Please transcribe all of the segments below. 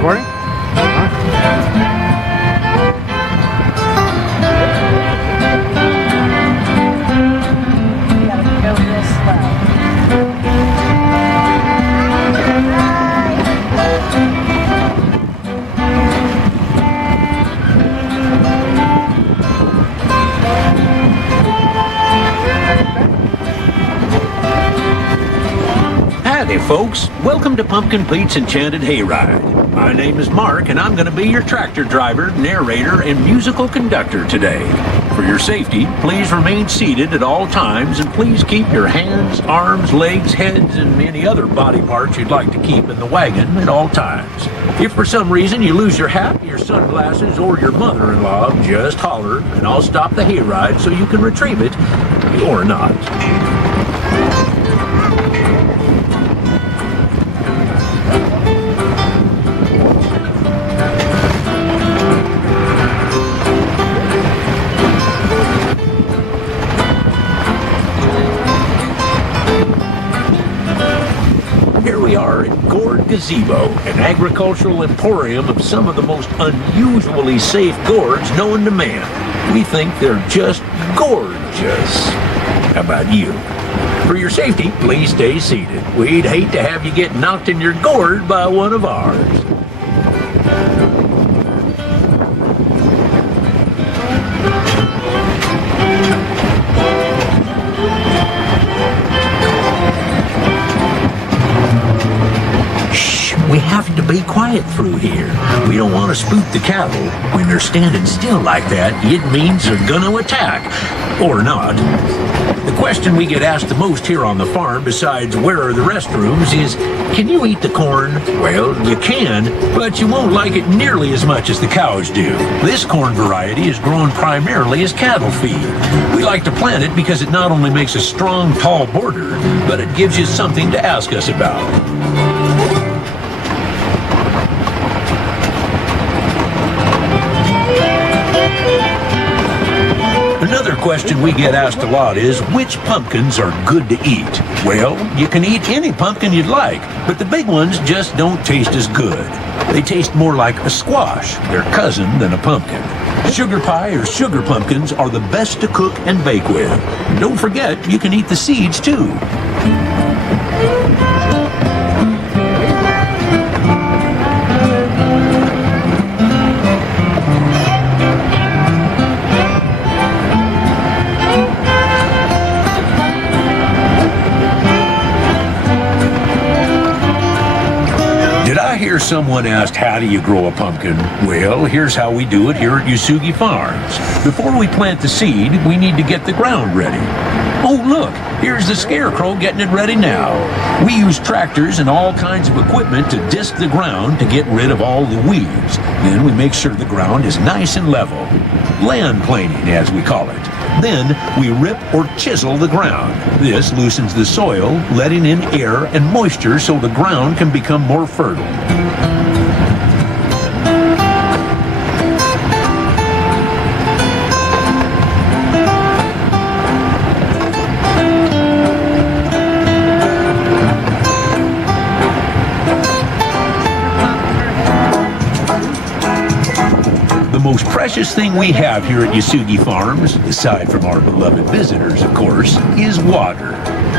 recording? Howdy, folks. Welcome to Pumpkin Pete's Enchanted Hayride. My name is Mark, and I'm going to be your tractor driver, narrator, and musical conductor today. For your safety, please remain seated at all times, and please keep your hands, arms, legs, heads, and any other body parts you'd like to keep in the wagon at all times. If for some reason you lose your hat, your sunglasses, or your mother-in-law, just holler, and I'll stop the hayride so you can retrieve it, or not. Gazebo, an agricultural emporium of some of the most unusually safe gourds known to man. We think they're just gorgeous. How about you? For your safety, please stay seated. We'd hate to have you get knocked in your gourd by one of ours. We have to be quiet through here. We don't want to spook the cattle. When they're standing still like that, it means they're gonna attack. Or not. The question we get asked the most here on the farm, besides where are the restrooms, is, can you eat the corn? Well, you can, but you won't like it nearly as much as the cows do. This corn variety is grown primarily as cattle feed. We like to plant it because it not only makes a strong, tall border, but it gives you something to ask us about. Another question we get asked a lot is, which pumpkins are good to eat? Well, you can eat any pumpkin you'd like, but the big ones just don't taste as good. They taste more like a squash, their cousin, than a pumpkin. Sugar pie or sugar pumpkins are the best to cook and bake with. And don't forget, you can eat the seeds too. Someone asked, how do you grow a pumpkin? Well, here's how we do it here at Uesugi Farms. Before we plant the seed, we need to get the ground ready. Oh, look, here's the scarecrow getting it ready now. We use tractors and all kinds of equipment to disc the ground to get rid of all the weeds. Then we make sure the ground is nice and level. Land planing, as we call it. Then we rip or chisel the ground. This loosens the soil, letting in air and moisture so the ground can become more fertile. The most precious thing we have here at Uesugi Farms, aside from our beloved visitors, of course, is water.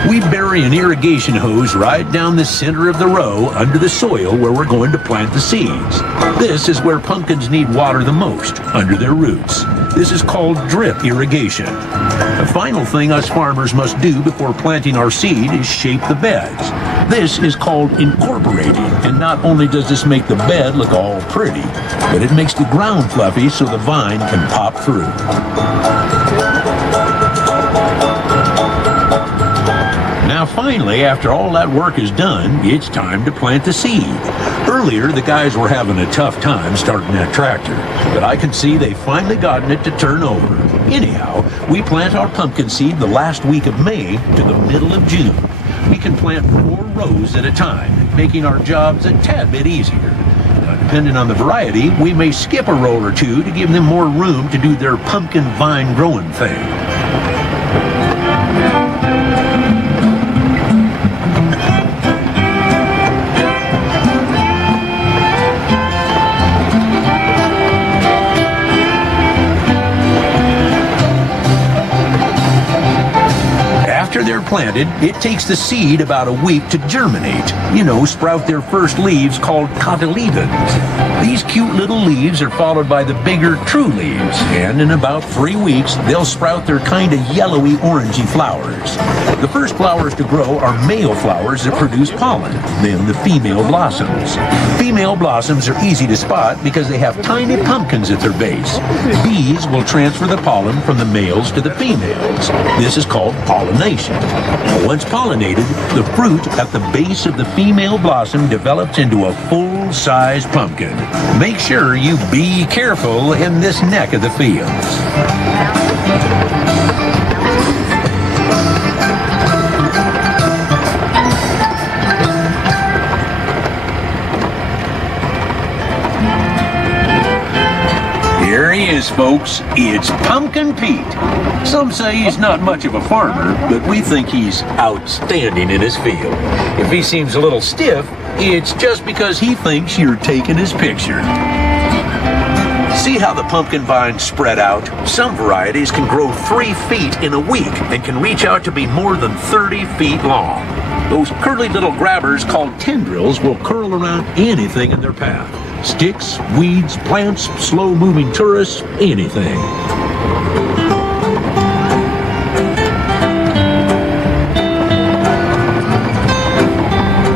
We bury an irrigation hose right down the center of the row under the soil where we're going to plant the seeds. This is where pumpkins need water the most, under their roots. This is called drip irrigation. The final thing us farmers must do before planting our seed is shape the beds. This is called incorporating, and not only does this make the bed look all pretty, but it makes the ground fluffy so the vine can pop through. Now finally, after all that work is done, it's time to plant the seed. Earlier, the guys were having a tough time starting that tractor, but I can see they've finally gotten it to turn over. Anyhow, we plant our pumpkin seed the last week of May to the middle of June. We can plant 4 rows at a time, making our jobs a tad bit easier. Now, depending on the variety, we may skip a row or two to give them more room to do their pumpkin vine growing thing. planted, it takes the seed about a week to germinate. Sprout their first leaves called cotyledons. These cute little leaves are followed by the bigger true leaves, and in about 3 weeks, they'll sprout their kind of yellowy orangey flowers. The first flowers to grow are male flowers that produce pollen, then the female blossoms. Female blossoms are easy to spot because they have tiny pumpkins at their base. Bees will transfer the pollen from the males to the females. This is called pollination. Once pollinated, the fruit at the base of the female blossom develops into a full-size pumpkin. Make sure you be careful in this neck of the fields. Here he is, folks. It's Pumpkin Pete. Some say he's not much of a farmer, but we think he's outstanding in his field. If he seems a little stiff, it's just because he thinks you're taking his picture. See how the pumpkin vines spread out? Some varieties can grow 3 feet in a week and can reach out to be more than 30 feet long. Those curly little grabbers called tendrils will curl around anything in their path. Sticks, weeds, plants, slow-moving tourists, anything.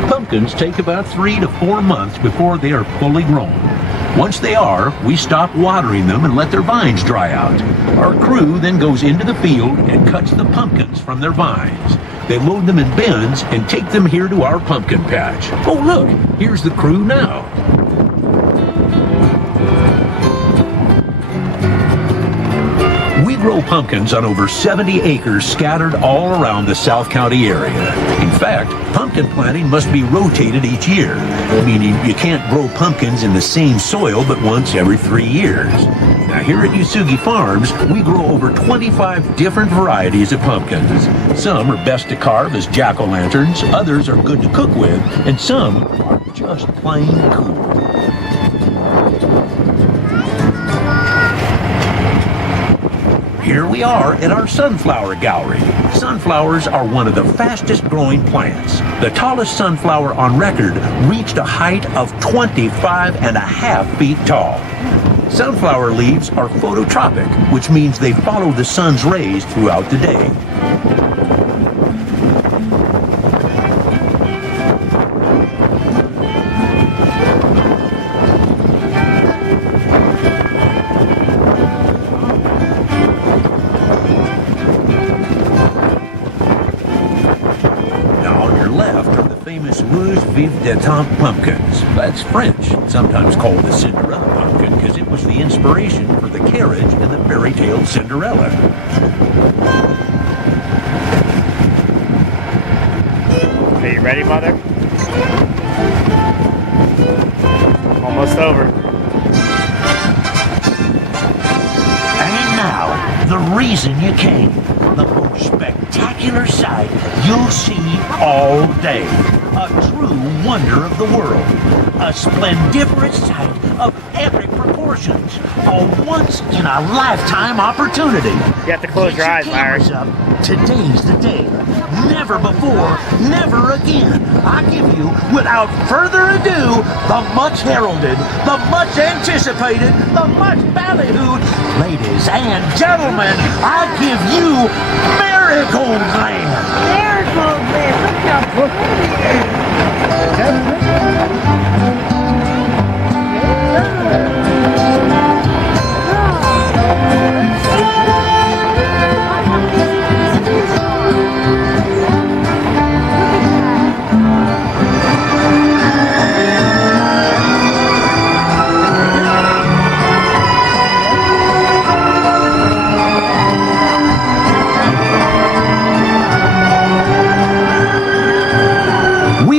Pumpkins take about 3 to 4 months before they are fully grown. Once they are, we stop watering them and let their vines dry out. Our crew then goes into the field and cuts the pumpkins from their vines. They load them in bins and take them here to our pumpkin patch. Oh, look, here's the crew now. We grow pumpkins on over 70 acres scattered all around the South County area. In fact, pumpkin planting must be rotated each year, meaning you can't grow pumpkins in the same soil but once every 3 years. Now here at Uesugi Farms, we grow over 25 different varieties of pumpkins. Some are best to carve as jack-o'-lanterns, others are good to cook with, and some are just plain cool. Here we are at our sunflower gallery. Sunflowers are one of the fastest growing plants. The tallest sunflower on record reached a height of 25.5 feet tall. Sunflower leaves are phototropic, which means they follow the sun's rays throughout the day. Pumpkins. That's French, sometimes called the Cinderella pumpkin, because it was the inspiration for the carriage in the fairy tale Cinderella. Are you ready, Mother? Almost over. And now, the reason you came. The most spectacular sight you'll see all day. A true wonder of the world. A splendiferous sight of epic proportions. A once-in-a-lifetime opportunity. You have to close your eyes, Larry. Today's the day. Never before, never again. I give you, without further ado, the much heralded, the much anticipated, the much ballyhooed, ladies and gentlemen, I give you Marigold Land. Marigold Land. Look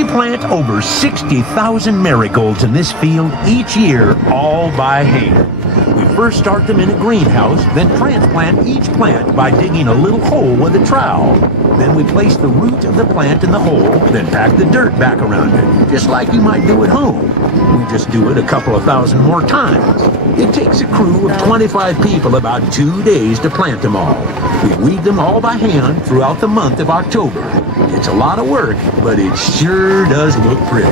plant over 60,000 marigolds in this field each year, all by hand. We first start them in a greenhouse, then transplant each plant by digging a little hole with a trowel. Then we place the root of the plant in the hole, then pack the dirt back around it, just like you might do at home. We just do it a couple of thousand more times. It takes a crew of 25 people about 2 days to plant them all. We weed them all by hand throughout the month of October. It's a lot of work, but it sure does look pretty.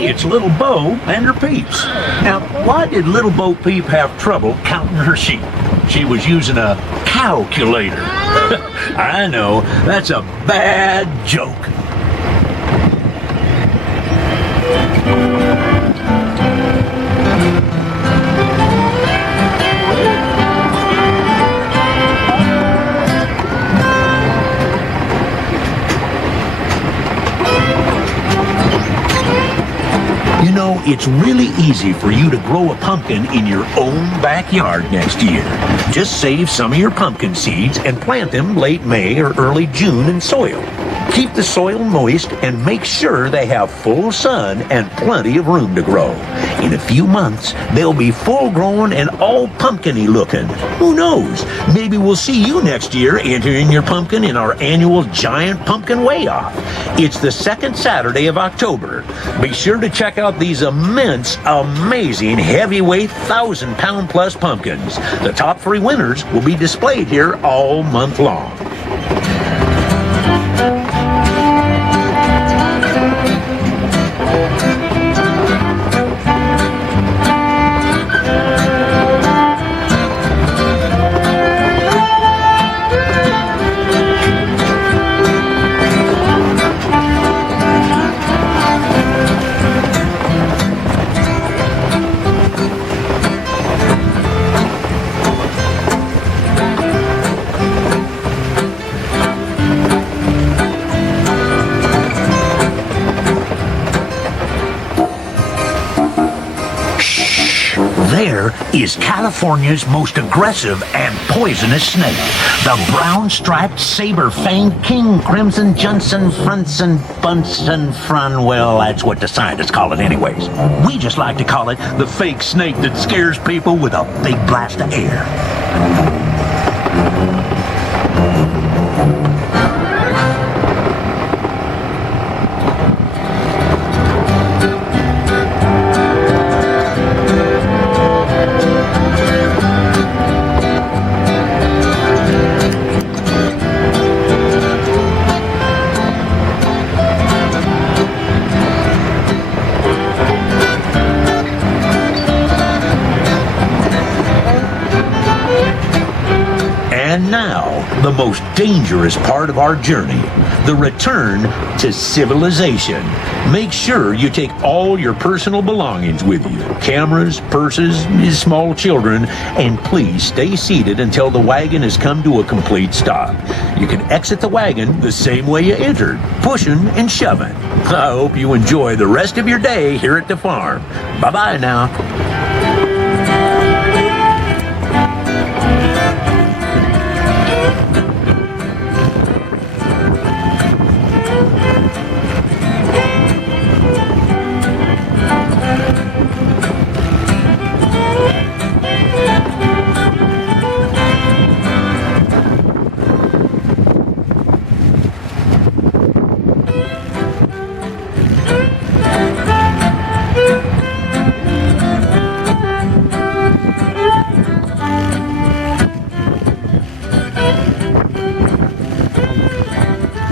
It's Little Bo and her peeps. Now, why did Little Bo Peep have trouble counting her sheep? She was using a calculator. I know, that's a bad joke. You know, it's really easy for you to grow a pumpkin in your own backyard next year. Just save some of your pumpkin seeds and plant them late May or early June in soil. Keep the soil moist and make sure they have full sun and plenty of room to grow. In a few months, they'll be full grown and all pumpkin-y looking. Who knows? Maybe we'll see you next year entering your pumpkin in our annual Giant Pumpkin Weigh-Off. It's the second Saturday of October. Be sure to check out these immense, amazing, heavyweight 1,000-pound-plus pumpkins. The top 3 winners will be displayed here all month long. There is California's most aggressive and poisonous snake, the brown-striped, saber-fanged King Crimson Johnson Frunson Bunsen Frun. Well, that's what the scientists call it anyways. We just like to call it the fake snake that scares people with a big blast of air. And now, the most dangerous part of our journey, the return to civilization. Make sure you take all your personal belongings with you, cameras, purses, small children, and please stay seated until the wagon has come to a complete stop. You can exit the wagon the same way you entered, pushing and shoving. I hope you enjoy the rest of your day here at the farm. Bye-bye now.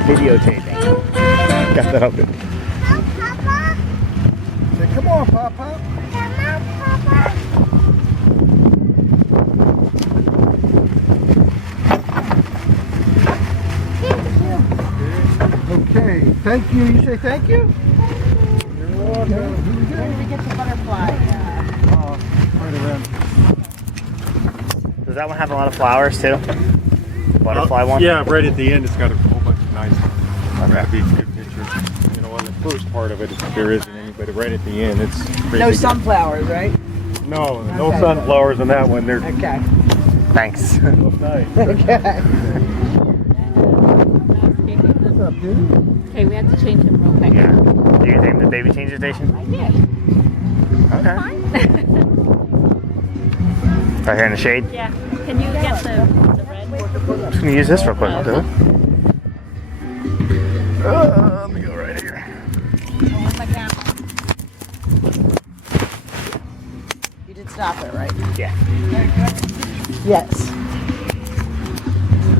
Videotaping. Got that open. Come on, Pop Pop. Okay, thank you. You say thank you? You're welcome. Here we go. Where did we get the butterfly? Right around. Does that one have a lot of flowers too? Butterfly one? Yeah, right at the end it's got a whole bunch of nice ones. Okay. That'd be good pictures. You know, on the first part of it, there isn't any, but right at the end, it's pretty No big. sunflowers, right? No Okay. sunflowers on that one. They're Okay. Thanks. nice. Okay. What's up, dude? Okay, we have to change him real quick. Yeah. Do you name the baby changer station? I did. Okay. Fine. Right here in the shade? Yeah. Can you get the red? I'm just gonna use this real quick. I'll do it. Let me go right here. Where's my camera? You did stop it, right? Yeah. Yes.